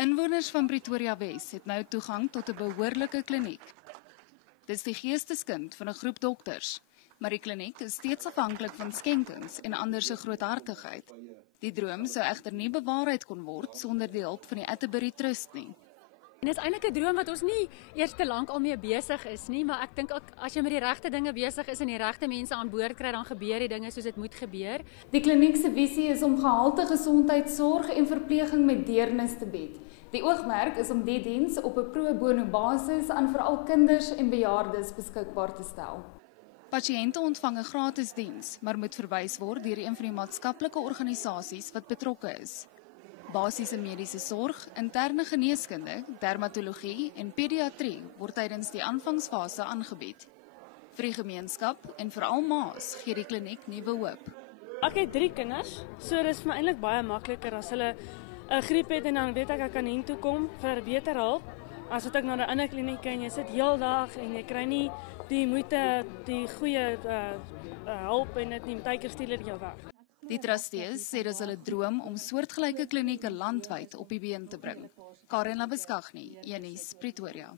Inwoners van Pretoria Wes het nou toegang tot 'n behoorlike kliniek. Dis die geesteskind van 'n groep dokters, maar die kliniek is steeds afhanklik van skenkings en ander se groothartigheid. Die droom sou egter nie bewaarheid kon word sonder die hulp van die Atterbury Trust nie. En dit is eintlik 'n droom wat ons nie eers te lank al mee besig is nie, maar ek dink ook as jy met die regte dinge besig is en die regte mense aan boord kry, dan gebeur die dinge soos dit moet gebeur. Die kliniek se visie is om gehalte gesondheidsorg en verpleging met deernis te bied. Die oogmerk is om die diens op 'n pro bono basis aan veral kinders en bejaardes beskikbaar te stel. Pasiënte ontvang 'n gratis diens, maar moet verwys word deur een van die maatskaplike organisasies wat betrokke is. Basiese mediese sorg, interne geneeskunde, dermatologie en pediatrie word tydens die aanvangsfase aangebied. Vir die gemeenskap en veral ma's gee die kliniek nuwe hoop. Ek het 3 kinders, so dis vir my eintlik baie makliker as hulle 'n griep het en dan weet ek kan hiertoe kom vir beter hulp. As wat ek na 'n ander kliniek en jy sit heeldag en jy kry nie die moeite, die goeie hulp en dit nie tydjie stuur dit jou weg. Die trustees sê dis hulle droom om soortgelyke klinieke landwyd op die been te bring. Karen Labeskagni, Eunice, Pretoria.